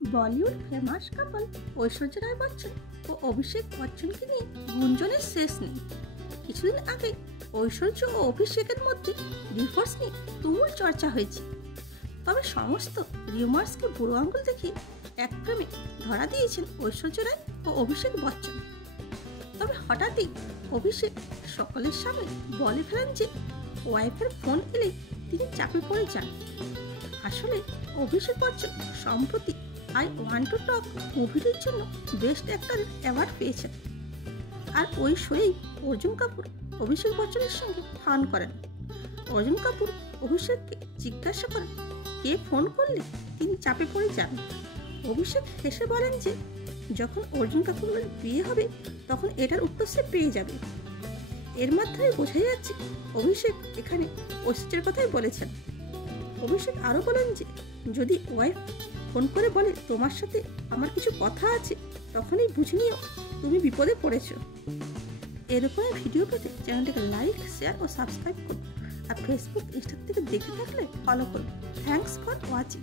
বলিউড ফেমাস কাপল ঐশ্বর্য রায় বচ্চন ও অভিষেক বচ্চনকে নিয়ে গুঞ্জনের শেষ নেই। কিছুদিন আগে ঐশ্বর্য ও অভিষেকের মধ্যে ডিভোর্স নিয়ে তুমুল চর্চা হয়েছে। তবে সমস্ত রিউমার্সকে বুড়ো আঙুল দেখিয়ে এক প্রেমে ধরা দিয়েছেন ঐশ্বর্য রায় ও অভিষেক বচ্চন। তবে হঠাৎই অভিষেক সকলের সামনে বলে ফেলেন যে ওয়াইফের ফোন এলে তিনি চাপে পড়ে যান। আসলে অভিষেক বচ্চন সম্প্রতি আই ওয়ান্ট টু টক মুভিটির জন্য বেস্ট অ্যাক্টর অ্যাওয়ার্ড পেয়েছেন। আর ওই শোয়েই অর্জুন কাপুর অভিষেক বচ্চনের সঙ্গে ফান করেন। অর্জুন কাপুর অভিষেককে জিজ্ঞাসা করেন কে ফোন করলে তিনি চাপে পড়ে যান। অভিষেক হেসে বলেন যে যখন অর্জুন কাপুরের বিয়ে হবে তখন এটার উত্তর সে পেয়ে যাবে। এর মাধ্যমে বোঝা যাচ্ছে অভিষেক এখানে ঐশ্বর্যের কথাই বলেছেন। অভিষেক আরও বলেন যে যদি ওয়াইফ ফোন করে বলে তোমার সাথে আমার কিছু কথা আছে, তখনই বুঝে নিও তুমি বিপদে পড়েছো। এরকম ভিডিও পেতে চ্যানেলটিকে লাইক, শেয়ার ও সাবস্ক্রাইব করুন। আর ফেসবুক, ইনস্টা থেকে দেখে থাকলে ফলো করুন। Thanks for watching.